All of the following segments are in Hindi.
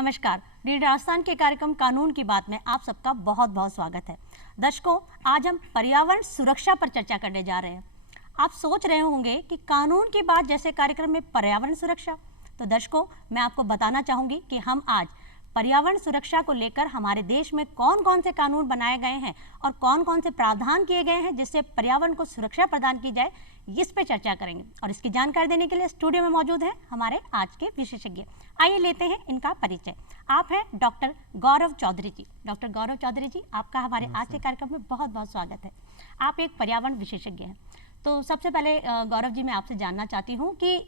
नमस्कार। रेडियो राजस्थान के कार्यक्रम कानून की बात में आप सबका बहुत बहुत स्वागत है। दर्शकों, आज हम पर्यावरण सुरक्षा पर चर्चा करने जा रहे हैं। आप सोच रहे होंगे कि कानून की बात जैसे कार्यक्रम में पर्यावरण सुरक्षा, तो दर्शकों मैं आपको बताना चाहूँगी कि हम आज पर्यावरण सुरक्षा को लेकर हमारे देश में कौन कौन से कानून बनाए गए हैं और कौन कौन से प्रावधान किए गए हैं जिससे पर्यावरण को सुरक्षा प्रदान की जाए, इस पे चर्चा करेंगे। और इसकी जानकारी देने के लिए स्टूडियो में मौजूद हैं हमारे आज के विशेषज्ञ। आइए लेते हैं इनका परिचय। आप हैं डॉक्टर गौरव चौधरी जी। डॉक्टर गौरव चौधरी जी, आपका हमारे आज के कार्यक्रम में बहुत बहुत स्वागत है। आप एक पर्यावरण विशेषज्ञ हैं। तो सबसे पहले गौरव जी, मैं आपसे जानना चाहती हूँ कि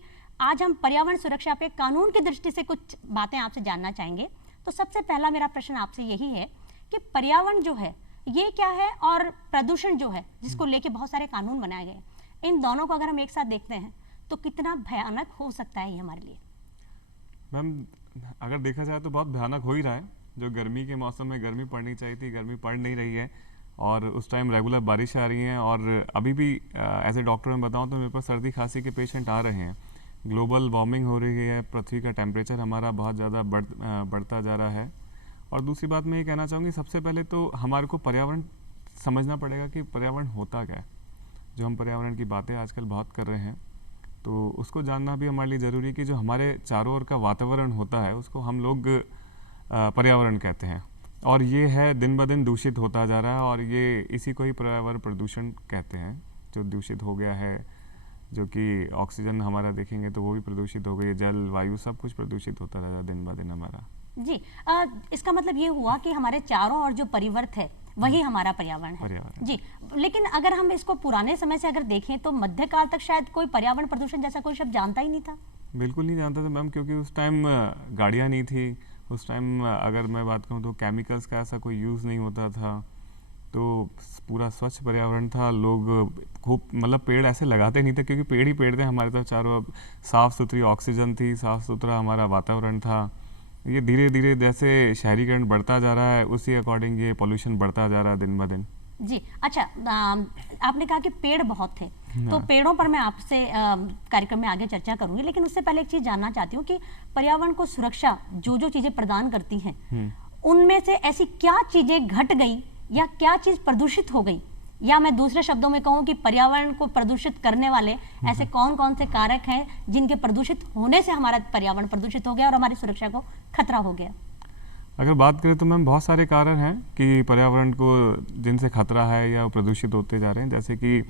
आज हम पर्यावरण सुरक्षा पे कानून की दृष्टि से कुछ बातें आपसे जानना चाहेंगे। तो सबसे पहला मेरा प्रश्न आपसे यही है कि पर्यावरण जो है ये क्या है और प्रदूषण जो है जिसको लेके बहुत सारे कानून बनाए गए हैं, इन दोनों को अगर हम एक साथ देखते हैं तो कितना भयानक हो सकता है ये हमारे लिए? मैम, अगर देखा जाए तो बहुत भयानक हो ही रहा है। जो गर्मी के मौसम में गर्मी पड़नी चाहिए थी, गर्मी पड़ नहीं रही है और उस टाइम रेगुलर बारिश आ रही है। और अभी भी एज ए डॉक्टर मैं बताऊँ तो मेरे पास सर्दी खांसी के पेशेंट आ रहे हैं। ग्लोबल वार्मिंग हो रही है, पृथ्वी का टेम्परेचर हमारा बहुत ज़्यादा बढ़ता जा रहा है। और दूसरी बात मैं ये कहना चाहूँगी, सबसे पहले तो हमारे को पर्यावरण समझना पड़ेगा कि पर्यावरण होता क्या है। जो हम पर्यावरण की बातें आजकल बहुत कर रहे हैं तो उसको जानना भी हमारे लिए ज़रूरी है कि जो हमारे चारों ओर का वातावरण होता है उसको हम लोग पर्यावरण कहते हैं। और ये है दिन ब दिन दूषित होता जा रहा है और ये इसी को ही पर्यावरण प्रदूषण कहते हैं। जो दूषित हो गया है, जो कि ऑक्सीजन हमारा देखेंगे तो वो भी प्रदूषित हो गई, जल वायु सब कुछ प्रदूषित होता रहा दिन ब दिन हमारा। जी, इसका मतलब ये हुआ कि हमारे चारों ओर जो परिवर्त है वही हमारा पर्यावरण है। जी, लेकिन अगर हम इसको पुराने समय से अगर देखें तो मध्यकाल तक शायद कोई पर्यावरण प्रदूषण जैसा कोई शब्द जानता ही नहीं था। बिल्कुल नहीं जानता था मैम, क्योंकि उस टाइम गाड़ियाँ नहीं थी। उस टाइम अगर मैं बात करूँ तो केमिकल्स का ऐसा कोई यूज़ नहीं होता था, तो पूरा स्वच्छ पर्यावरण था। लोग खूब मतलब पेड़ ऐसे लगाते नहीं थे क्योंकि पेड़ ही पेड़ थे हमारे तरफ चारों। साफ़ सुथरी ऑक्सीजन थी, साफ़ सुथरा हमारा वातावरण था। ये धीरे धीरे जैसे शहरीकरण बढ़ता जा रहा है उसी अकॉर्डिंग ये पोल्यूशन बढ़ता जा रहा है दिन ब दिन। जी, अच्छा, आपने कहा कि पेड़ बहुत थे, तो पेड़ों पर मैं आपसे कार्यक्रम में आगे चर्चा करूंगी, लेकिन उससे पहले एक चीज़ जानना चाहती हूँ कि पर्यावरण को सुरक्षा जो जो चीज़ें प्रदान करती हैं उनमें से ऐसी क्या चीज़ें घट गई या क्या चीज़ प्रदूषित हो गई, या मैं दूसरे शब्दों में कहूँ कि पर्यावरण को प्रदूषित करने वाले ऐसे कौन कौन से कारक हैं जिनके प्रदूषित होने से हमारा पर्यावरण प्रदूषित हो गया और हमारी सुरक्षा को खतरा हो गया? अगर बात करें तो मैम बहुत सारे कारण हैं कि पर्यावरण को जिनसे खतरा है या प्रदूषित होते जा रहे हैं। जैसे कि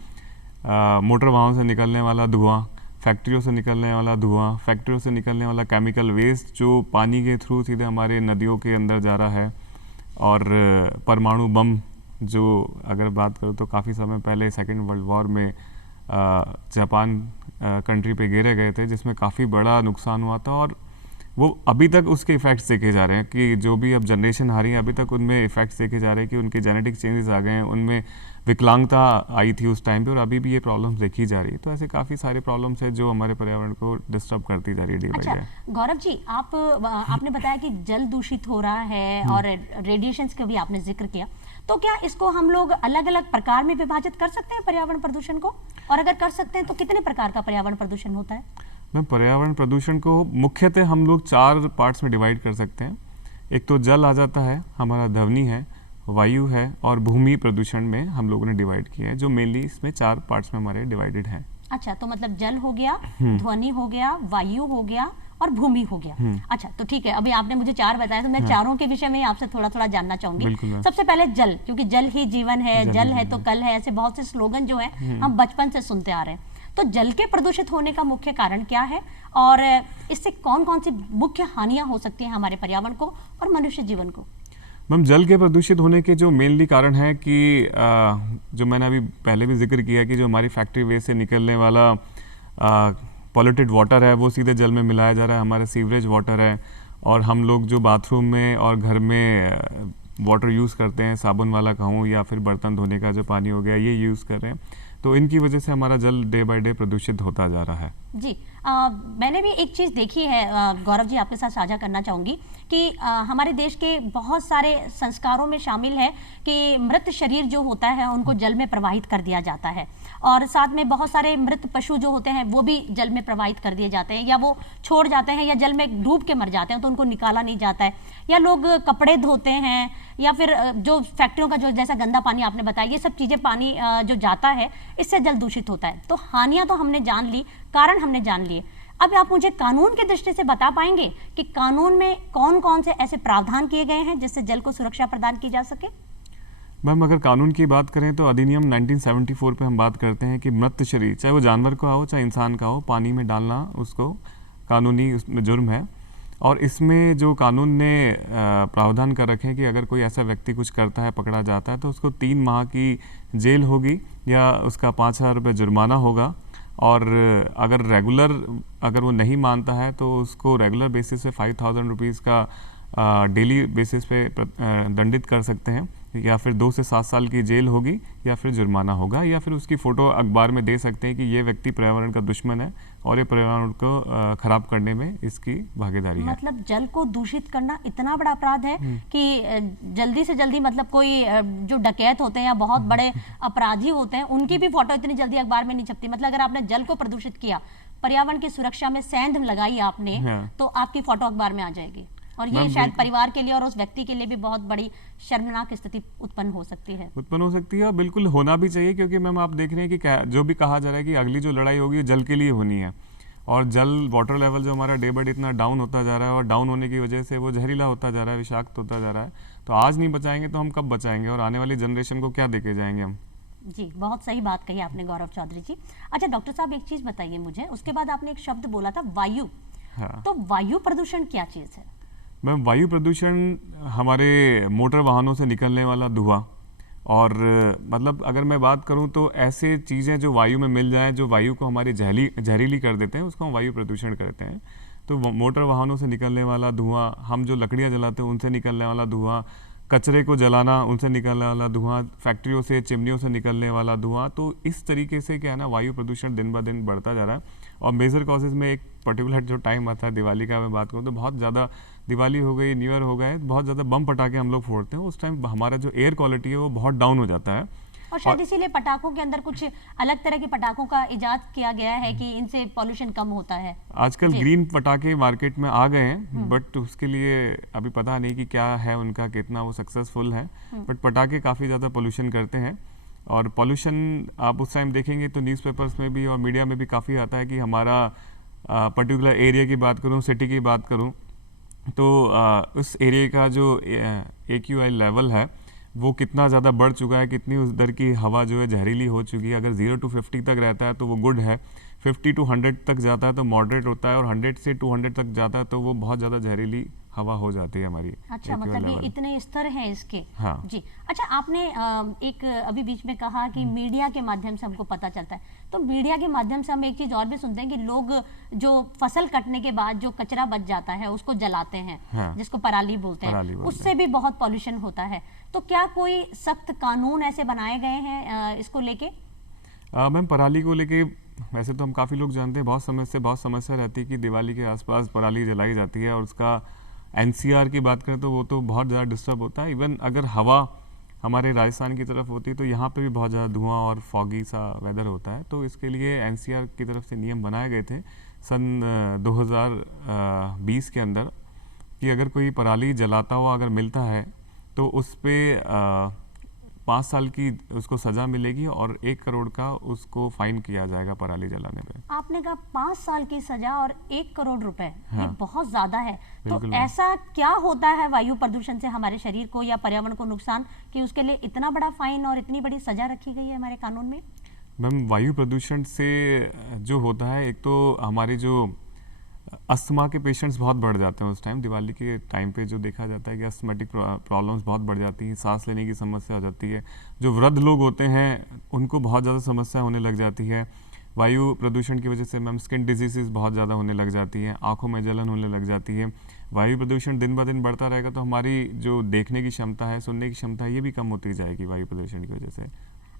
मोटर वाहनों से निकलने वाला धुआं, फैक्ट्रियों से निकलने वाला धुआं, फैक्ट्रियों से निकलने वाला केमिकल वेस्ट जो पानी के थ्रू सीधे हमारे नदियों के अंदर जा रहा है। और परमाणु बम जो अगर बात करो तो काफ़ी समय पहले सेकेंड वर्ल्ड वॉर में जापान कंट्री पे गिरे गए थे, जिसमें काफ़ी बड़ा नुकसान हुआ था। और वो अभी तक उसके इफ़ेक्ट्स देखे जा रहे हैं कि जो भी अब जनरेशन आ रही है अभी तक उनमें इफ़ेक्ट्स देखे जा रहे हैं कि उनके जेनेटिक चेंजेस आ गए हैं, उनमें विकलांगता आई थी उस टाइम पे और अभी भी ये प्रॉब्लम्स देखी जा रही है। तो ऐसे काफ़ी सारे प्रॉब्लम्स है जो हमारे पर्यावरण को डिस्टर्ब करती जा रही है day by day. Gaurav ji, आपने बताया कि जल दूषित हो रहा है और रेडिएशंस का भी आपने जिक्र किया, तो क्या इसको हम लोग अलग अलग प्रकार में विभाजित कर सकते हैं पर्यावरण प्रदूषण को? और अगर कर सकते हैं तो कितने प्रकार का पर्यावरण प्रदूषण होता है? मैम, पर्यावरण प्रदूषण को मुख्यतः हम लोग 4 पार्ट्स में डिवाइड कर सकते हैं। एक तो जल आ जाता है, हमारा ध्वनि है, वायु है और भूमि प्रदूषण में हम लोगों ने डिवाइड किया है, जो मेनली इसमें 4 पार्ट्स में हमारे डिवाइडेड है। अच्छा, तो मतलब जल हो गया, ध्वनि हो गया, वायु हो गया और भूमि हो गया। अच्छा, तो ठीक है, अभी आपने मुझे 4 बताया तो मैं चारों के विषय में आपसे थोड़ा थोड़ा जानना चाहूंगी। सबसे पहले जल, क्योंकि जल ही जीवन है, जल है तो कल है, ऐसे बहुत से स्लोगन जो है हम बचपन से सुनते आ रहे हैं। तो जल के प्रदूषित होने का मुख्य कारण क्या है और इससे कौन कौन सी मुख्य हानियां हो सकती हैं हमारे पर्यावरण को और मनुष्य जीवन को? मैम, जल के प्रदूषित होने के जो मेनली कारण है कि जो मैंने अभी पहले भी जिक्र किया कि जो हमारी फैक्ट्री वेस्ट से निकलने वाला पॉल्यूटेड वाटर है वो सीधे जल में मिलाया जा रहा है, हमारा सीवरेज वाटर है। और हम लोग जो बाथरूम में और घर में वाटर यूज़ करते हैं, साबुन वाला कहूँ या फिर बर्तन धोने का जो पानी हो गया, ये यूज़ कर रहे हैं, तो इनकी वजह से हमारा जल डे बाय डे प्रदूषित होता जा रहा है। जी। मैंने भी एक चीज़ देखी है, गौरव जी आपके साथ साझा करना चाहूँगी कि हमारे देश के बहुत सारे संस्कारों में शामिल है कि मृत शरीर जो होता है उनको जल में प्रवाहित कर दिया जाता है, और साथ में बहुत सारे मृत पशु जो होते हैं वो भी जल में प्रवाहित कर दिए जाते हैं, या वो छोड़ जाते हैं या जल में डूब के मर जाते हैं तो उनको निकाला नहीं जाता है, या लोग कपड़े धोते हैं, या फिर जो फैक्ट्रियों का जो जैसा गंदा पानी आपने बताया, ये सब चीज़ें पानी जो जाता है इससे जल दूषित होता है। तो हानियां तो हमने जान ली, कारण हमने जान लिए। अब आप मुझे कानून की दृष्टि से बता पाएंगे कि कानून में कौन कौन से ऐसे प्रावधान किए गए हैं जिससे जल को सुरक्षा प्रदान की जा सके? मैम, अगर कानून की बात करें तो अधिनियम 1974 पे हम बात करते हैं कि मृत शरीर, चाहे वो जानवर का हो चाहे इंसान का हो, पानी में डालना उसको कानूनी उसमें जुर्म है। और इसमें जो कानून ने प्रावधान कर रखे हैं कि अगर कोई ऐसा व्यक्ति कुछ करता है, पकड़ा जाता है, तो उसको 3 माह की जेल होगी या उसका 5,000 रुपये जुर्माना होगा। और अगर वो नहीं मानता है तो उसको रेगुलर बेसिस पे 5,000 रुपीज़ का डेली बेसिस पे दंडित कर सकते हैं, या फिर 2 से 7 साल की जेल होगी, या फिर जुर्माना होगा, या फिर उसकी फ़ोटो अखबार में दे सकते हैं कि ये व्यक्ति पर्यावरण का दुश्मन है और ये पर्यावरण को खराब करने में इसकी भागीदारी है। मतलब जल को दूषित करना इतना बड़ा अपराध है कि जल्दी से जल्दी, मतलब कोई जो डकैत होते हैं या बहुत बड़े अपराधी होते हैं उनकी भी फोटो इतनी जल्दी अखबार में नहीं छपती। मतलब अगर आपने जल को प्रदूषित किया, पर्यावरण की सुरक्षा में सेंध लगाई आपने, तो आपकी फोटो अखबार में आ जाएगी, और ये शायद परिवार के लिए और उस व्यक्ति के लिए भी बहुत बड़ी शर्मनाक स्थिति उत्पन्न हो सकती है। और बिल्कुल होना भी चाहिए, क्योंकि मैम आप देख रहे हैं कि जो भी कहा जा रहा है कि अगली जो लड़ाई होगी जल के लिए होनी है, और वाटर लेवल जो हमारा डे बाय डे इतना डाउन होता जा रहा है, और डाउन होने की वजह से वो जहरीला होता जा रहा है, विषाक्त होता जा रहा है। तो आज नहीं बचाएंगे तो हम कब बचाएंगे, और आने वाली जनरेशन को क्या देके जाएंगे हम? जी, बहुत सही बात कही आपने गौरव चौधरी जी। अच्छा डॉक्टर साहब, एक चीज बताइए मुझे, उसके बाद आपने एक शब्द बोला था वायु। हाँ। तो वायु प्रदूषण क्या चीज है? मैम, वायु प्रदूषण हमारे मोटर वाहनों से निकलने वाला धुआं, और मतलब अगर मैं बात करूं तो ऐसे चीज़ें जो वायु में मिल जाएं जो वायु को हमारी जहरीली कर देते हैं, उसको हम वायु प्रदूषण करते हैं। तो मोटर वाहनों से निकलने वाला धुआं, हम जो लकड़ियां जलाते हैं उनसे निकलने वाला धुआं, कचरे को जलाना उनसे निकलने वाला धुआं, फैक्ट्रियों से चिमनियों से निकलने वाला धुआं, तो इस तरीके से क्या है ना, वायु प्रदूषण दिन ब दिन बढ़ता जा रहा है। और मेजर कॉजेज़ में एक पर्टिकुलर जो टाइम आता है दिवाली का, मैं बात करूँ तो बहुत ज़्यादा दिवाली हो गई, न्यू ईयर हो गए, बहुत ज़्यादा बम पटाखे हम लोग फोड़ते हैं, उस टाइम हमारा जो एयर क्वालिटी है वो बहुत डाउन हो जाता है। और शायद इसीलिए पटाखों के अंदर कुछ अलग तरह के पटाखों का इजाद किया गया है कि इनसे पॉल्यूशन कम होता है। आजकल ग्रीन पटाखे मार्केट में आ गए हैं, बट उसके लिए अभी पता नहीं कि क्या है उनका, कितना वो सक्सेसफुल है। बट पटाखे काफ़ी ज़्यादा पोल्यूशन करते हैं, और पोल्यूशन आप उस टाइम देखेंगे तो न्यूज़पेपर्स में भी और मीडिया में भी काफ़ी आता है कि हमारा पर्टिकुलर एरिया की बात करूँ, सिटी की बात करूँ, तो उस एरिया का जो AQI लेवल है वो कितना ज़्यादा बढ़ चुका है, कितनी उस दर की हवा जो है जहरीली हो चुकी है। अगर 0 to 50 तक रहता है तो वो गुड है, 50 to 100 तक जाता है तो मॉडरेट होता है, और 100 से 200 तक जाता है तो वो बहुत ज़्यादा जहरीली हवा हो जाती है हमारी। अच्छा, मतलब ये इतने स्तर हैं इसके। हाँ जी। अच्छा, आपने एक अभी बीच में कहा कि मीडिया के माध्यम से हमको पता चलता है, तो मीडिया के माध्यम से हम एक चीज और भी सुनते हैं कि लोग जो फसल कटने के बाद जो कचरा बच जाता है उसको जलाते हैं, हाँ। जिसको पराली बोलते हैं, उससे भी बहुत पॉल्यूशन होता है। तो क्या कोई सख्त कानून ऐसे बनाए गए हैं इसको लेके? मैम, पराली को लेके वैसे तो हम काफ़ी लोग जानते हैं, बहुत समस्या रहती है कि दिवाली के आसपास पराली जलाई जाती है, और उसका NCR की बात करें तो वो तो बहुत ज़्यादा डिस्टर्ब होता है। इवन अगर हवा हमारे राजस्थान की तरफ होती तो यहाँ पे भी बहुत ज़्यादा धुआं और फॉगी सा वेदर होता है। तो इसके लिए NCR की तरफ से नियम बनाए गए थे सन 2020 के अंदर कि अगर कोई पराली जलाता हुआ अगर मिलता है तो उस पर 5 साल की उसको सज़ा मिलेगी और 1 करोड़ का उसको फाइन किया जाएगा पराली जलाने पे। आपने कहा 5 साल की सजा और 1 करोड़ रुपए, हाँ। ये बहुत ज्यादा है। तो ऐसा क्या होता है वायु प्रदूषण से हमारे शरीर को या पर्यावरण को नुकसान कि उसके लिए इतना बड़ा फाइन और इतनी बड़ी सजा रखी गई है हमारे कानून में? मैम, वायु प्रदूषण से जो होता है, एक तो हमारी जो अस्थमा के पेशेंट्स बहुत बढ़ जाते हैं उस टाइम, दिवाली के टाइम पे जो देखा जाता है कि अस्थमेटिक प्रॉब्लम्स बहुत बढ़ जाती हैं, सांस लेने की समस्या हो जाती है। जो वृद्ध लोग होते हैं उनको बहुत ज़्यादा समस्या होने लग जाती है। वायु प्रदूषण की वजह से मैम स्किन डिजीज़ बहुत ज़्यादा होने लग जाती हैं, आँखों में जलन होने लग जाती है। वायु प्रदूषण दिन ब दिन बढ़ता रहेगा तो हमारी जो देखने की क्षमता है, सुनने की क्षमता है, ये भी कम होती जाएगी वायु प्रदूषण की वजह से।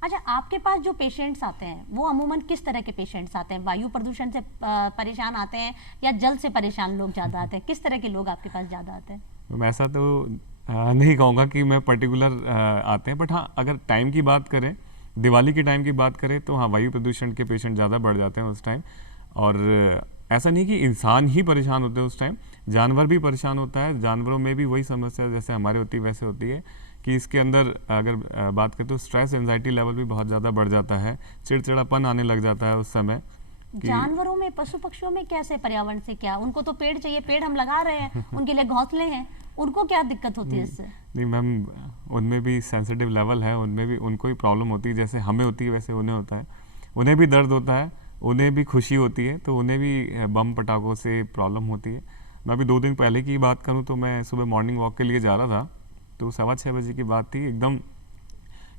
अच्छा, आपके पास जो पेशेंट्स आते हैं वो अमूमन किस तरह के पेशेंट्स आते हैं? वायु प्रदूषण से परेशान आते हैं या जल से परेशान लोग ज़्यादा आते हैं? किस तरह के लोग आपके पास ज़्यादा आते हैं? मैं ऐसा तो नहीं कहूँगा कि मैं पर्टिकुलर आते हैं, बट हाँ अगर टाइम की बात करें, दिवाली के टाइम की बात करें तो हाँ वायु प्रदूषण के पेशेंट ज़्यादा बढ़ जाते हैं उस टाइम। और ऐसा नहीं कि इंसान ही परेशान होते हैं उस टाइम, जानवर भी परेशान होता है। जानवरों में भी वही समस्या जैसे हमारे होती है वैसे होती है कि इसके अंदर अगर बात करें तो स्ट्रेस एंजाइटी लेवल भी बहुत ज़्यादा बढ़ जाता है, चिड़चिड़ापन आने लग जाता है उस समय। जानवरों में, पशु पक्षियों में कैसे पर्यावरण से क्या? उनको तो पेड़ चाहिए, पेड़ हम लगा रहे हैं, उनके लिए घोंसले हैं, उनको क्या दिक्कत होती है इससे? नहीं मैम, उनमें भी सेंसिटिव लेवल है, उनमें भी उनको ही प्रॉब्लम होती है, जैसे हमें होती है वैसे उन्हें होता है। उन्हें भी दर्द होता है, उन्हें भी खुशी होती है, तो उन्हें भी बम पटाखों से प्रॉब्लम होती है। मैं अभी 2 दिन पहले की बात करूँ तो मैं सुबह मॉर्निंग वॉक के लिए जा रहा था, तो 6:15 बजे की बात थी, एकदम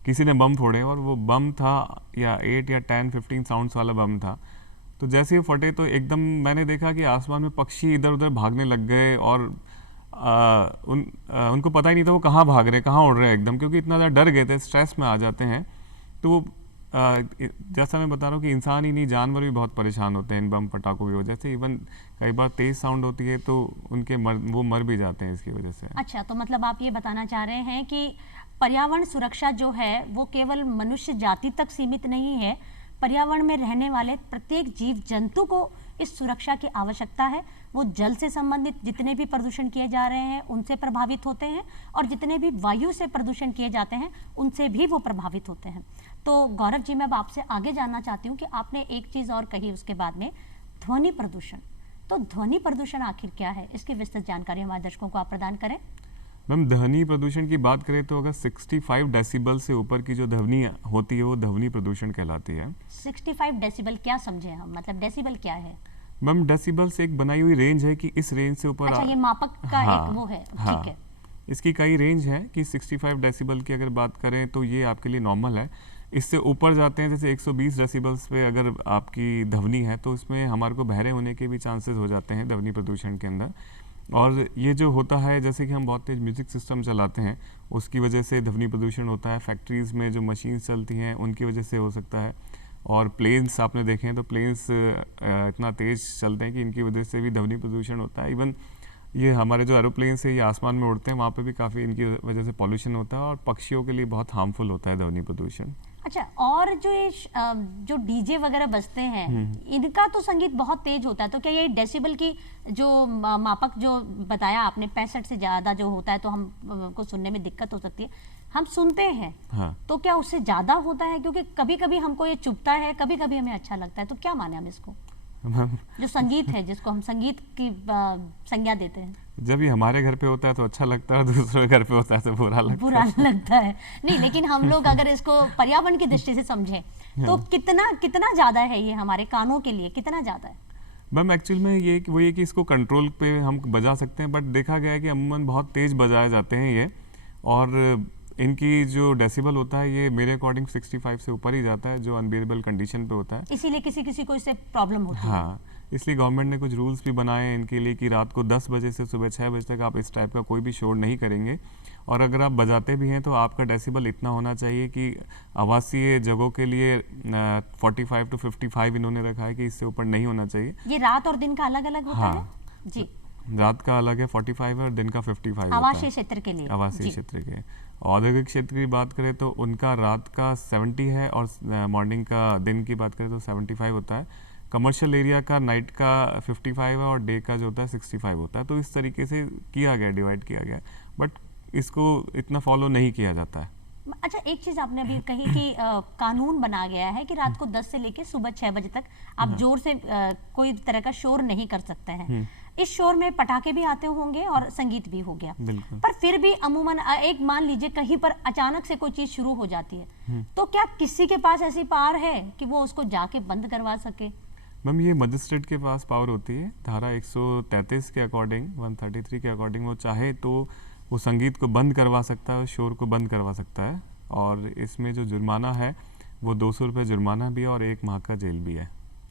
किसी ने बम फोड़े और वो बम था या 8 या 10-15 साउंड्स वाला बम था। तो जैसे ही फटे तो एकदम मैंने देखा कि आसमान में पक्षी इधर उधर भागने लग गए और उनको पता ही नहीं था वो कहाँ भाग रहे, कहाँ उड़ रहे हैं एकदम, क्योंकि इतना ज़्यादा डर गए थे, स्ट्रेस में आ जाते हैं। तो जैसा मैं बता रहा हूँ कि इंसान ही नहीं, जानवर भी बहुत परेशान होते हैं इन बम पटाखों की वजह से। इवन कई बार तेज़ साउंड होती है तो वो मर भी जाते हैं इसकी वजह से। अच्छा, तो मतलब आप ये बताना चाह रहे हैं कि पर्यावरण सुरक्षा जो है वो केवल मनुष्य जाति तक सीमित नहीं है, पर्यावरण में रहने वाले प्रत्येक जीव जंतु को इस सुरक्षा की आवश्यकता है। वो जल से संबंधित जितने भी प्रदूषण किए जा रहे हैं उनसे प्रभावित होते हैं, और जितने भी वायु से प्रदूषण किए जाते हैं उनसे भी वो प्रभावित होते हैं। तो गौरव जी, मैं अब आपसे आगे जानना चाहती हूँ कि आपने एक चीज़ और कही उसके बाद में, ध्वनि प्रदूषण। तो ध्वनि प्रदूषण आखिर क्या है, इसकी विस्तृत जानकारी हमारे दर्शकों को आप प्रदान करें। मैम, ध्वनि प्रदूषण की बात करें तो अगर 65 डेसिबल से ऊपर की जो ध्वनि होती है वो ध्वनि प्रदूषण कहलाती है। 65 डेसिबल क्या समझे हम, मतलब डेसिबल क्या है? मैम, डेसिबल से एक बनाई हुई रेंज है कि इस रेंज से ऊपर अच्छा, ये मापक का हाँ, एक वो है, हाँ, ठीक है। इसकी कई रेंज है कि 65 डेसिबल की अगर बात करें तो ये आपके लिए नॉर्मल है। इससे ऊपर जाते हैं जैसे 120 डेसिबल्स पे अगर आपकी ध्वनि है तो इसमें हमारे को बहरे होने के भी चांसेस हो जाते हैं ध्वनि प्रदूषण के अंदर। और ये जो होता है जैसे कि हम बहुत तेज म्यूज़िक सिस्टम चलाते हैं उसकी वजह से ध्वनि प्रदूषण होता है। फैक्ट्रीज़ में जो मशीन्स चलती हैं उनकी वजह से हो सकता है। और प्लेन्स आपने देखे हैं तो प्लेन्स इतना तेज़ चलते हैं कि इनकी वजह से भी ध्वनि प्रदूषण होता है। इवन ये हमारे जो एरोप्लेन्स है ये आसमान में उड़ते हैं, वहाँ पे भी काफ़ी इनकी वजह से पॉल्यूशन होता है और पक्षियों के लिए बहुत हार्मफुल होता है ध्वनि प्रदूषण। अच्छा, और जो ये जो डीजे वगैरह बजते हैं इनका तो संगीत बहुत तेज होता है, तो क्या ये डेसिबल की जो मापक जो बताया आपने 65 से ज़्यादा जो होता है तो हम को सुनने में दिक्कत हो सकती है, हम सुनते हैं हाँ, तो क्या उससे ज़्यादा होता है? क्योंकि कभी कभी हमको ये चुभता है, कभी कभी हमें अच्छा लगता है, तो क्या माने हम इसको, जो संगीत है जिसको हम संगीत की संज्ञा देते हैं? जब ये हमारे घर पे होता है तो अच्छा लगता है, दूसरे घर पे होता है तो बुरा लगता है। नहीं, लेकिन हम लोग अगर इसको पर्यावरण की दृष्टि से समझें तो कितना ज्यादा है ये हमारे कानों के लिए, कितना ज्यादा है? मैम, एक्चुअल में ये कि इसको कंट्रोल पे हम बजा सकते हैं, बट देखा गया है कि अमूमन बहुत तेज़ बजाए जाते हैं ये, और इनकी जो डेसिबल होता है ये मेरे अकॉर्डिंग 65 से ऊपर ही जाता है, जो अनबियरेबल कंडीशन पे होता है। इसीलिए किसी किसी को इससे प्रॉब्लम होती है। हाँ, इसलिए गवर्नमेंट ने कुछ रूल्स भी बनाए हैं इनके लिए कि रात को 10 बजे से सुबह 6 बजे तक आप इस टाइप का कोई भी शोर नहीं करेंगे, और अगर आप बजाते भी हैं तो आपका डेसिबल इतना होना चाहिए कि आवासीय जगहों के लिए 45 to 55 इन्होंने रखा है कि इससे ऊपर नहीं होना चाहिए। ये रात और दिन का अलग अलग होता हाँ, है जी। रात का अलग है 45 है और दिन का 55 होता है आवासीय क्षेत्र के लिए। आवासीय क्षेत्र के। औद्योगिक क्षेत्र की बात करें तो उनका रात का 70 है और मॉर्निंग का दिन की बात करें तो 75 होता है। कमर्शियल एरिया का नाइट का 55 है और डे का जो होता है 65 होता है। तो इस तरीके से किया गया, डिवाइड किया गया, बट इसको इतना फॉलो नहीं किया जाता है। अच्छा, एक चीज आपने अभी कही कि कानून बना गया है कि रात को 10 से लेकर सुबह 6 बजे तक आप जोर से कोई तरह का शोर नहीं कर सकते हैं। इस शोर में पटाखे भी आते होंगे और संगीत भी हो गया, पर फिर भी अमूमन एक मान लीजिए कहीं पर अचानक से कोई चीज शुरू हो जाती है, तो क्या किसी के पास ऐसी पावर है कि वो उसको जाके बंद करवा सके? मैम, ये मजिस्ट्रेट के पास पावर होती है। धारा 133 के अकॉर्डिंग, 133 के अकॉर्डिंग वो चाहे तो वो संगीत को बंद करवा सकता है, शोर को बंद करवा सकता है, और इसमें जो जुर्माना है वो 200 रुपये जुर्माना भी है और 1 माह का जेल भी है।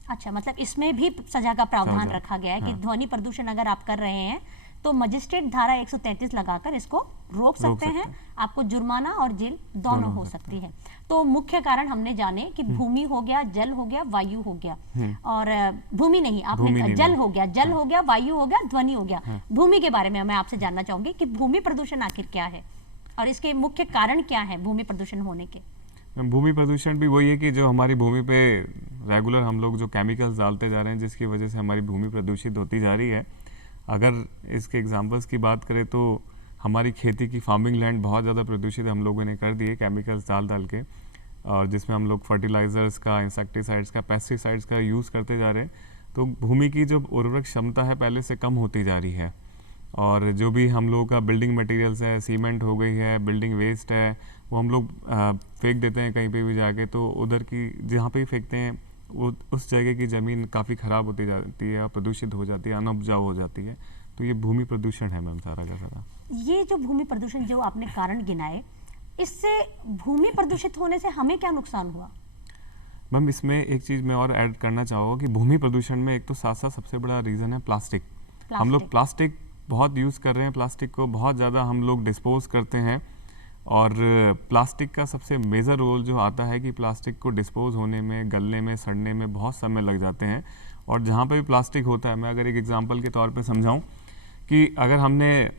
अच्छा, मतलब इसमें भी सजा का प्रावधान रखा गया है कि ध्वनि प्रदूषण अगर आप कर रहे हैं तो मजिस्ट्रेट धारा 133 लगाकर इसको रोक सकते हैं। आपको जुर्माना और जेल दोनों हो सकती है। तो मुख्य कारण हमने जाने कि भूमि हो गया, जल हो गया, वायु हो गया, और भूमि नहीं, आपने जल हो गया, जल हो गया, वायु हो गया, ध्वनि हो गया। भूमि के बारे में मैं आपसे जानना चाहूंगी कि भूमि प्रदूषण आखिर क्या है और इसके मुख्य कारण क्या है भूमि प्रदूषण होने के। भूमि प्रदूषण भी वही है कि जो हमारी भूमि पे रेगुलर हम लोग जो केमिकल्स डालते जा रहे हैं, जिसकी वजह से हमारी भूमि प्रदूषित होती जा रही है। अगर इसके एग्जांपल्स की बात करें तो हमारी खेती की फार्मिंग लैंड बहुत ज़्यादा प्रदूषित हम लोगों ने कर दी है केमिकल्स डाल के, और जिसमें हम लोग फर्टिलाइजर्स का, इंसेक्टिसाइड्स का, पेस्टिसाइड्स का यूज़ करते जा रहे हैं। तो भूमि की जो उर्वरक क्षमता है पहले से कम होती जा रही है। और जो भी हम लोगों का बिल्डिंग मटेरियल्स है, सीमेंट हो गई है, बिल्डिंग वेस्ट है, वो हम लोग फेंक देते हैं कहीं पे भी जाके। तो उधर की जहाँ पे भी फेंकते हैं वो उस जगह की ज़मीन काफ़ी ख़राब होती जाती है और प्रदूषित हो जाती है, अनउपजाऊ हो जाती है। तो ये भूमि प्रदूषण है मैम सारा का सारा। ये जो भूमि प्रदूषण जो आपने कारण गिनाए, इससे भूमि प्रदूषित होने से हमें क्या नुकसान हुआ? मैम इसमें एक चीज़ मैं और ऐड करना चाहूँगा कि भूमि प्रदूषण में एक तो साथ साथ सबसे बड़ा रीज़न है प्लास्टिक। हम लोग प्लास्टिक बहुत यूज़ कर रहे हैं, प्लास्टिक को बहुत ज़्यादा हम लोग डिस्पोज करते हैं। और प्लास्टिक का सबसे मेजर रोल जो आता है कि प्लास्टिक को डिस्पोज होने में, गलने में, सड़ने में बहुत समय लग जाते हैं। और जहाँ पे भी प्लास्टिक होता है, मैं अगर एक एग्जांपल के तौर पे समझाऊं कि अगर हमने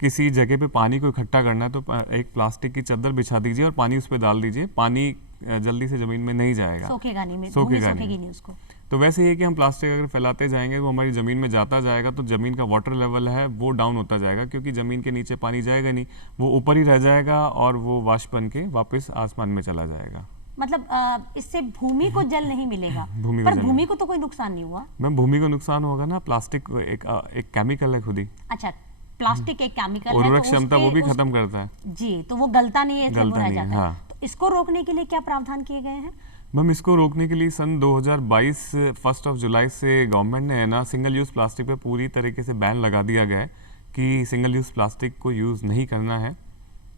किसी जगह पे पानी को इकट्ठा करना है तो एक प्लास्टिक की चादर बिछा दीजिए और पानी उस पर डाल दीजिए, पानी जल्दी से ज़मीन में नहीं जाएगा, सोखेगा नहीं, सोखेगा नहीं उसको। तो वैसे ही है कि हम प्लास्टिक अगर फैलाते जाएंगे वो हमारी ज़मीन में जाता जाएगा तो ज़मीन का वाटर लेवल है वो डाउन होता जाएगा, क्योंकि ज़मीन के नीचे पानी जाएगा नहीं, वो ऊपर ही रह जाएगा और वो वाष्प बन के वापस आसमान में चला जाएगा। मतलब इससे भूमि को जल नहीं मिलेगा, पर भूमि को तो कोई नुकसान नहीं हुआ। मैम भूमि को नुकसान होगा ना, प्लास्टिक एक केमिकल है खुद ही। अच्छा, प्लास्टिक एक केमिकल है, उर्वरक क्षमता वो भी खत्म करता है जी, तो वो गलता नहीं है, गलता नहीं है। हाँ। तो इसको रोकने के लिए क्या प्रावधान किए गए हैं? मैम इसको रोकने के लिए सन 2022 1 जुलाई से गवर्नमेंट ने है ना सिंगल यूज़ प्लास्टिक पे पूरी तरीके से बैन लगा दिया गया है कि सिंगल यूज़ प्लास्टिक को यूज़ नहीं करना है।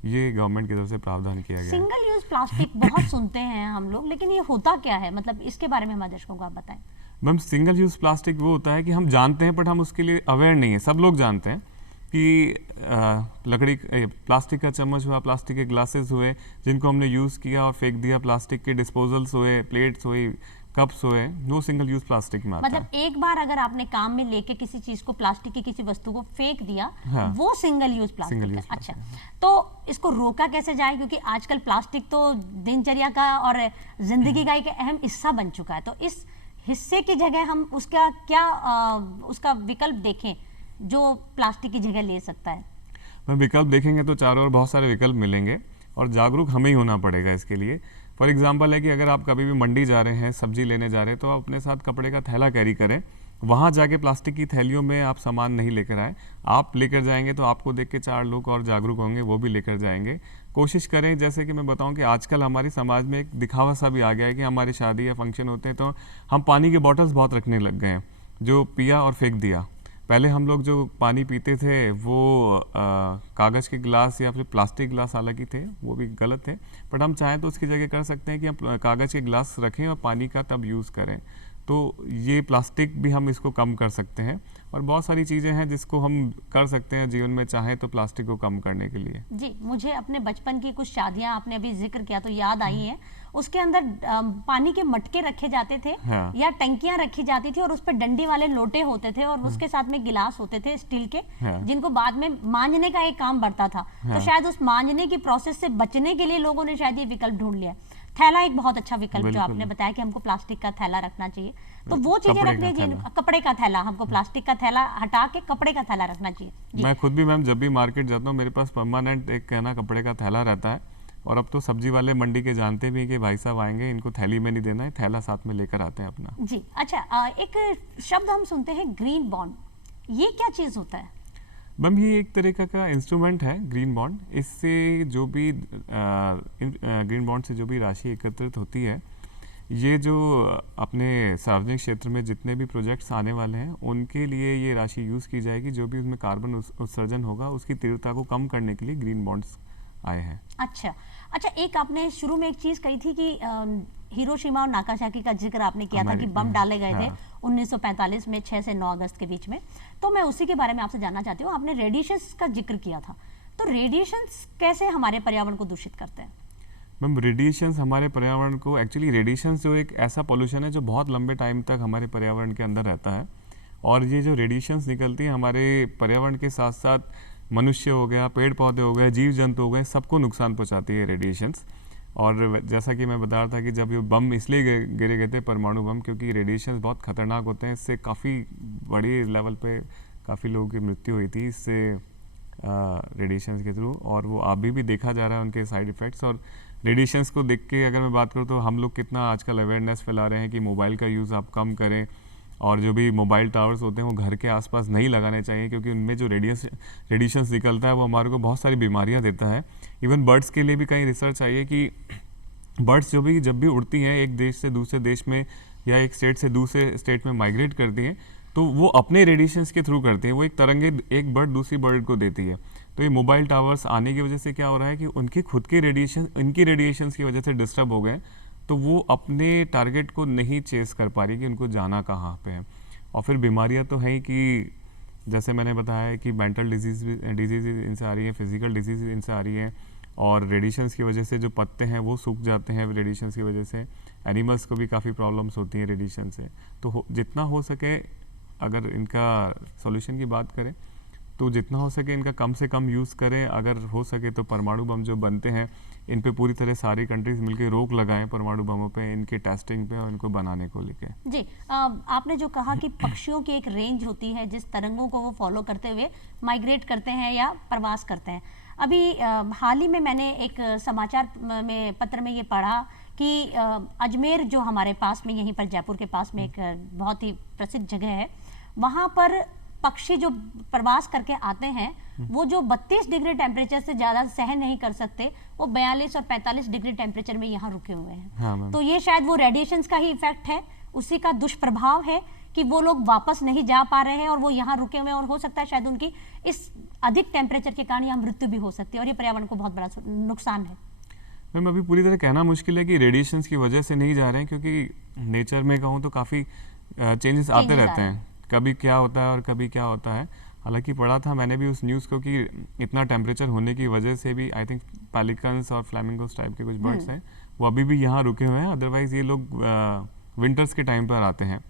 ये गवर्नमेंट की तरफ से प्रावधान किया गया है। सिंगल यूज़ प्लास्टिक बहुत सुनते हैं हम लोग, लेकिन ये होता क्या है, मतलब इसके बारे में हमारे दर्शकों को आप बताएं। मैम सिंगल यूज़ प्लास्टिक वो होता है कि हम जानते हैं बट हम उसके लिए अवेयर नहीं है। सब लोग जानते हैं कि लकड़ी प्लास्टिक का चम्मच हुआ, प्लास्टिक के ग्लासेस हुए जिनको हमने यूज़ किया और फेंक दिया, प्लास्टिक के डिस्पोजल्स हुए, प्लेट्स हुए, कप्स हुए, वो सिंगल यूज़ प्लास्टिक में आता है। मतलब एक बार अगर आपने काम में लेके किसी चीज को, प्लास्टिक की किसी वस्तु को फेंक दिया, हाँ, वो सिंगल यूज प्लास्टिक है। अच्छा, तो इसको रोका कैसे जाए, क्योंकि आजकल प्लास्टिक तो दिनचर्या का और जिंदगी का एक अहम हिस्सा बन चुका है। तो इस हिस्से की जगह हम उसका क्या उसका विकल्प देखें जो प्लास्टिक की जगह ले सकता है? मैं विकल्प देखेंगे तो चारों ओर बहुत सारे विकल्प मिलेंगे और जागरूक हमें ही होना पड़ेगा इसके लिए। फॉर एग्जांपल है कि अगर आप कभी भी मंडी जा रहे हैं, सब्जी लेने जा रहे हैं, तो आप अपने साथ कपड़े का थैला कैरी करें। वहाँ जाके प्लास्टिक की थैलियों में आप सामान नहीं लेकर आए। आप लेकर जाएंगे तो आपको देख के 4 लोग और जागरूक होंगे, वो भी लेकर जाएंगे। कोशिश करें, जैसे कि मैं बताऊं कि आजकल हमारे समाज में एक दिखावा सा भी आ गया है कि हमारी शादी या फंक्शन होते हैं तो हम पानी के बॉटल्स बहुत रखने लग गए हैं, जो पिया और फेंक दिया। पहले हम लोग जो पानी पीते थे वो कागज़ के गिलास या फिर प्लास्टिक गिलास हालांकि थे, वो भी गलत थे, बट हम चाहें तो उसकी जगह कर सकते हैं कि हम कागज़ के गिलास रखें और पानी का तब यूज़ करें। तो ये प्लास्टिक भी हम इसको कम कर सकते हैं और बहुत सारी चीज़ें हैं जिसको हम कर सकते हैं जीवन में चाहें तो प्लास्टिक को कम करने के लिए। जी, मुझे अपने बचपन की कुछ शादियां आपने अभी जिक्र किया तो याद आई है। उसके अंदर पानी के मटके रखे जाते थे, हाँ, या टंकियां रखी जाती थी और उस पर डंडी वाले लोटे होते थे और उसके साथ में गिलास होते थे स्टील के, हाँ, जिनको बाद में मांजने का एक काम बढ़ता था। हाँ, तो शायद उस मांजने की प्रोसेस से बचने के लिए लोगों ने शायद ये विकल्प ढूंढ लिया। थैला एक बहुत अच्छा विकल्प जो आपने बताया कि हमको प्लास्टिक का थैला रखना चाहिए, तो वो चीजें रख लीजिए। कपड़े का थैला, हमको प्लास्टिक का थैला हटा के कपड़े का थैला रखना चाहिए। मैं खुद भी मैम जब भी मार्केट जाता हूँ मेरे पास परमानेंट एक कहना कपड़े का थैला रहता है। और अब तो सब्जी वाले मंडी के जानते भी कि भाई साहब आएंगे, इनको थैली में नहीं देना है, थैला साथ में लेकर आते हैं अपना। जी, अच्छा, एक शब्द हम सुनते हैं ग्रीन बॉन्ड, ये क्या चीज होता है? मैम ये एक तरीका का इंस्ट्रूमेंट है ग्रीन बॉन्ड। इससे जो भी ग्रीन बॉन्ड से जो भी राशि एकत्रित होती है, ये जो अपने सार्वजनिक क्षेत्र में जितने भी प्रोजेक्ट्स आने वाले हैं उनके लिए ये राशि यूज़ की जाएगी। जो भी उसमें कार्बन उत्सर्जन होगा उसकी तीव्रता को कम करने के लिए ग्रीन बॉन्ड्स आए हैं। अच्छा, एक आपने शुरू में एक चीज़ कही थी कि हिरोशिमा और नागासाकी का जिक्र आपने किया था कि बम डाले गए थे 1945 में 6 से 9 अगस्त के बीच में, तो मैं उसी के बारे में आपसे जानना चाहती हूँ। आपने रेडिएशंस का जिक्र किया था, तो रेडिएशंस कैसे हमारे पर्यावरण को दूषित करते हैं? मैम रेडिएशंस हमारे पर्यावरण को, एक्चुअली रेडिएशंस जो एक ऐसा पोल्यूशन है जो बहुत लंबे टाइम तक हमारे पर्यावरण के अंदर रहता है, और ये जो रेडिएशंस निकलती हैं हमारे पर्यावरण के साथ साथ मनुष्य हो गया, पेड़ पौधे हो गए, जीव जंतु हो गए, सबको नुकसान पहुंचाती है रेडिएशंस। और जैसा कि मैं बता रहा था कि जब ये बम इसलिए गिरे गए थे, परमाणु बम, क्योंकि रेडिएशंस बहुत खतरनाक होते हैं। इससे काफ़ी बड़ी लेवल पे काफ़ी लोगों की मृत्यु हुई थी इससे रेडिएशंस के थ्रू, और वो अभी भी देखा जा रहा है उनके साइड इफ़ेक्ट्स। और रेडिएशंस को देख के अगर मैं बात करूँ तो हम लोग कितना आजकल अवेयरनेस फैला रहे हैं कि मोबाइल का यूज़ आप कम करें, और जो भी मोबाइल टावर्स होते हैं वो घर के आसपास नहीं लगाने चाहिए, क्योंकि उनमें जो रेडिएशंस निकलता है वो हमारे को बहुत सारी बीमारियां देता है। इवन बर्ड्स के लिए भी कहीं रिसर्च आई है कि बर्ड्स जब भी उड़ती हैं एक देश से दूसरे देश में या एक स्टेट से दूसरे स्टेट में माइग्रेट करती हैं, तो वो अपने रेडिएशंस के थ्रू करती हैं। वो एक तरंगे एक बर्ड दूसरी बर्ड को देती है। तो ये मोबाइल टावर्स आने की वजह से क्या हो रहा है कि उनकी खुद की इनकी रेडिएशंस की वजह से डिस्टर्ब हो गए, तो वो अपने टारगेट को नहीं चेस कर पा रही कि उनको जाना कहाँ पे है। और फिर बीमारियां तो हैं ही कि जैसे मैंने बताया कि मेंटल डिजीज इनसे आ रही है, फिजिकल डिजीज इनसे आ रही है, और रेडिएशंस की वजह से जो पत्ते हैं वो सूख जाते हैं रेडिएशंस की वजह से। एनिमल्स को भी काफ़ी प्रॉब्लम्स होती हैं रेडिएशन से। तो जितना हो सके, अगर इनका सॉल्यूशन की बात करें तो जितना हो सके इनका कम से कम यूज़ करें। अगर हो सके तो परमाणु बम जो बनते हैं इन पे पूरी तरह सारी कंट्रीज मिलकर रोक लगाएं परमाणु बमों पे, इनके टेस्टिंग पे और इनको बनाने को लेके। जी, आपने जो कहा कि पक्षियों की एक रेंज होती है जिस तरंगों को वो फॉलो करते हुए माइग्रेट करते हैं या प्रवास करते हैं। अभी हाल ही में मैंने एक समाचार में पत्र में ये पढ़ा कि अजमेर जो हमारे पास में, यहीं पर जयपुर के पास में एक बहुत ही प्रसिद्ध जगह है, वहाँ पर पक्षी जो प्रवास करके आते हैं वो जो 32 डिग्री टेम्परेचर से ज़्यादा सहन नहीं कर सकते, वो 42 और 45 डिग्री टेम्परेचर में यहाँ रुके हुए हैं। हाँ, तो ये शायद वो रेडिएशंस का ही इफेक्ट है, उसी का दुष्प्रभाव है कि वो लोग वापस नहीं जा पा रहे हैं और वो यहाँ रुके हुए हैं, और हो सकता है शायद उनकी इस अधिक टेम्परेचर के कारण यहाँ मृत्यु भी हो सकती है, और ये पर्यावरण को बहुत बड़ा नुकसान है। मैम अभी पूरी तरह कहना मुश्किल है कि रेडिएशंस की वजह से नहीं जा रहे हैं, क्योंकि नेचर में कहूँ तो काफ़ी चेंजेस आते रहते हैं। कभी क्या होता है और कभी क्या होता है। हालांकि पढ़ा था मैंने भी उस न्यूज़ को कि इतना टेम्परेचर होने की वजह से भी आई थिंक पेलिकन्स और फ्लैमिंगोस टाइप के कुछ बर्ड्स हैं वो अभी भी यहाँ रुके हुए हैं। अदरवाइज़ ये लोग विंटर्स के टाइम पर आते हैं।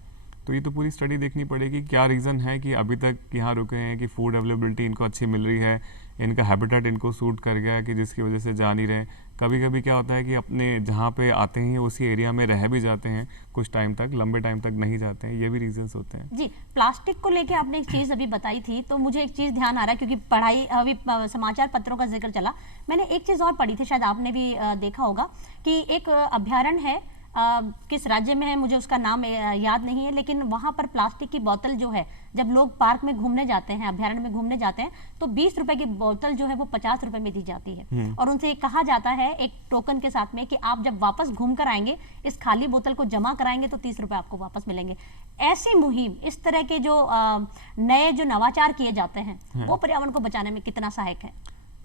तो ये तो पूरी स्टडी देखनी पड़ेगी क्या रीज़न है कि अभी तक यहाँ रुके हैं, कि फूड अवेलेबिलिटी इनको अच्छी मिल रही है, इनका हैबिटेट इनको सूट कर गया है कि जिसकी वजह से जा नहीं रहे। कभी कभी क्या होता है कि अपने जहाँ पे आते हैं उसी एरिया में रह भी जाते हैं कुछ टाइम तक, लंबे टाइम तक नहीं जाते हैं। ये भी रीजंस होते हैं। जी, प्लास्टिक को लेके आपने एक चीज़ अभी बताई थी, तो मुझे एक चीज़ ध्यान आ रहा है, क्योंकि पढ़ाई अभी समाचार पत्रों का जिक्र चला, मैंने एक चीज़ और पढ़ी थी, शायद आपने भी देखा होगा कि एक अभ्यारण्य है, किस राज्य में है मुझे उसका नाम याद नहीं है, लेकिन वहाँ पर प्लास्टिक की बोतल जो है, जब लोग पार्क में घूमने जाते हैं, अभ्यारण्य में घूमने जाते हैं, तो 20 रुपए की बोतल जो है वो 50 रुपए में दी जाती है, और उनसे कहा जाता है एक टोकन के साथ में कि आप जब वापस घूम कर आएंगे इस खाली बोतल को जमा कराएंगे तो 30 रुपए आपको वापस मिलेंगे। ऐसी मुहिम, इस तरह के जो नए जो नवाचार किए जाते हैं वो पर्यावरण को बचाने में कितना सहायक है?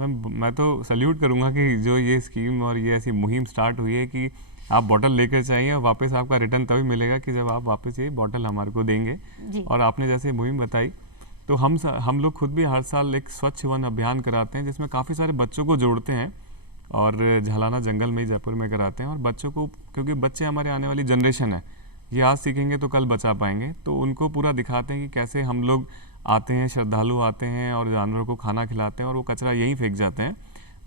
मैं तो सल्यूट करूंगा कि जो ये स्कीम और ये ऐसी मुहिम स्टार्ट हुई है कि आप बॉटल लेकर चाहिए और वापस आपका रिटर्न तभी मिलेगा कि जब आप वापस ये बॉटल हमारे को देंगे। और आपने जैसे मुहिम बताई, तो हम लोग खुद भी हर साल एक स्वच्छ वन अभियान कराते हैं जिसमें काफ़ी सारे बच्चों को जोड़ते हैं, और झालाना जंगल में जयपुर में कराते हैं। और बच्चों को, क्योंकि बच्चे हमारे आने वाली जनरेशन है, ये आज सीखेंगे तो कल बचा पाएंगे, तो उनको पूरा दिखाते हैं कि कैसे हम लोग आते हैं, श्रद्धालु आते हैं और जानवरों को खाना खिलाते हैं और वो कचरा यहीं फेंक जाते हैं।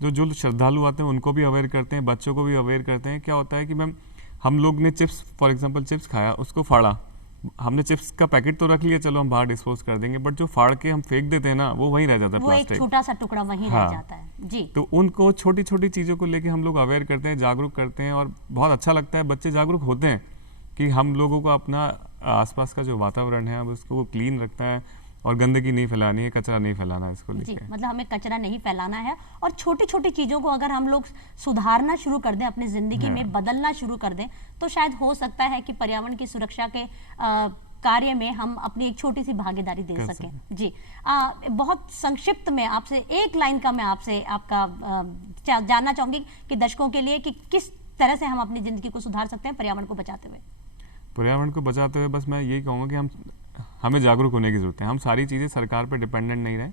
जो श्रद्धालु आते हैं उनको भी अवेयर करते हैं, बच्चों को भी अवेयर करते हैं। क्या होता है कि मैम हम लोग ने चिप्स, फॉर एग्जांपल चिप्स खाया, उसको फाड़ा, हमने चिप्स का पैकेट तो रख लिया, चलो हम बाहर डिस्पोज कर देंगे, बट जो फाड़ के हम फेंक देते हैं ना, वो वहीं रह जाता है, प्लास्टिक, एक छोटा सा टुकड़ा वहीं रह जाता है। जी, तो उनको छोटी छोटी चीज़ों को लेके हम लोग अवेयर करते हैं, जागरूक करते हैं, और बहुत अच्छा लगता है, बच्चे जागरूक होते हैं कि हम लोगों को अपना आसपास का जो वातावरण है अब उसको क्लीन रखना है और गंदगी नहीं फैलानी है, कचरा नहीं फैलाना है इसको लेके। मतलब हमें कचरा नहीं फैलाना है, और छोटी छोटी चीज़ों को अगर हम लोग सुधारना शुरू कर दें, अपनी ज़िंदगी में बदलना शुरू कर दें, तो शायद हो सकता है कि पर्यावरण की सुरक्षा के कार्य में हम अपनी एक छोटी सी भागीदारी दे सकें। जी, बहुत संक्षिप्त में आपसे एक लाइन का मैं आपसे आपका जानना चाहूँगी कि दर्शकों के लिए कि किस तरह से हम अपनी ज़िंदगी को सुधार सकते हैं पर्यावरण को बचाते हुए? पर्यावरण को बचाते हुए बस मैं यही कहूँगा कि हमें जागरूक होने की ज़रूरत है। हम सारी चीज़ें सरकार पे डिपेंडेंट नहीं रहें,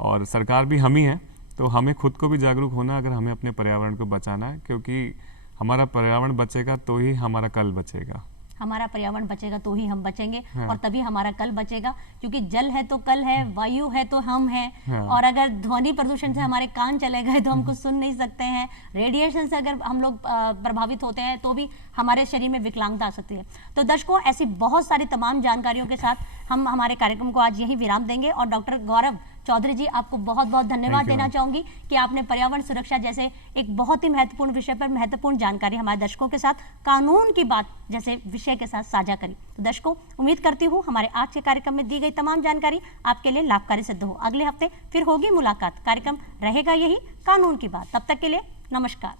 और सरकार भी हम ही है, तो हमें खुद को भी जागरूक होना अगर हमें अपने पर्यावरण को बचाना है, क्योंकि हमारा पर्यावरण बचेगा तो ही हमारा कल बचेगा। हमारा पर्यावरण बचेगा तो ही हम बचेंगे, हाँ। और तभी हमारा कल बचेगा, क्योंकि जल है तो कल है, वायु है तो हम हैं। हाँ। और अगर ध्वनि प्रदूषण से हमारे कान चले गए तो हम कुछ सुन नहीं सकते हैं, रेडिएशन से अगर हम लोग प्रभावित होते हैं तो भी हमारे शरीर में विकलांगता आ सकती है। तो दर्शकों, ऐसी बहुत सारी तमाम जानकारियों के साथ हम हमारे कार्यक्रम को आज यहीं विराम देंगे। और डॉक्टर गौरव चौधरी जी, आपको बहुत बहुत धन्यवाद देना चाहूंगी कि आपने पर्यावरण सुरक्षा जैसे एक बहुत ही महत्वपूर्ण विषय पर महत्वपूर्ण जानकारी हमारे दर्शकों के साथ कानून की बात जैसे विषय के साथ साझा करी। तो दर्शकों, उम्मीद करती हूँ हमारे आज के कार्यक्रम में दी गई तमाम जानकारी आपके लिए लाभकारी सिद्ध हो। अगले हफ्ते फिर होगी मुलाकात, कार्यक्रम रहेगा यही कानून की बात। तब तक के लिए नमस्कार।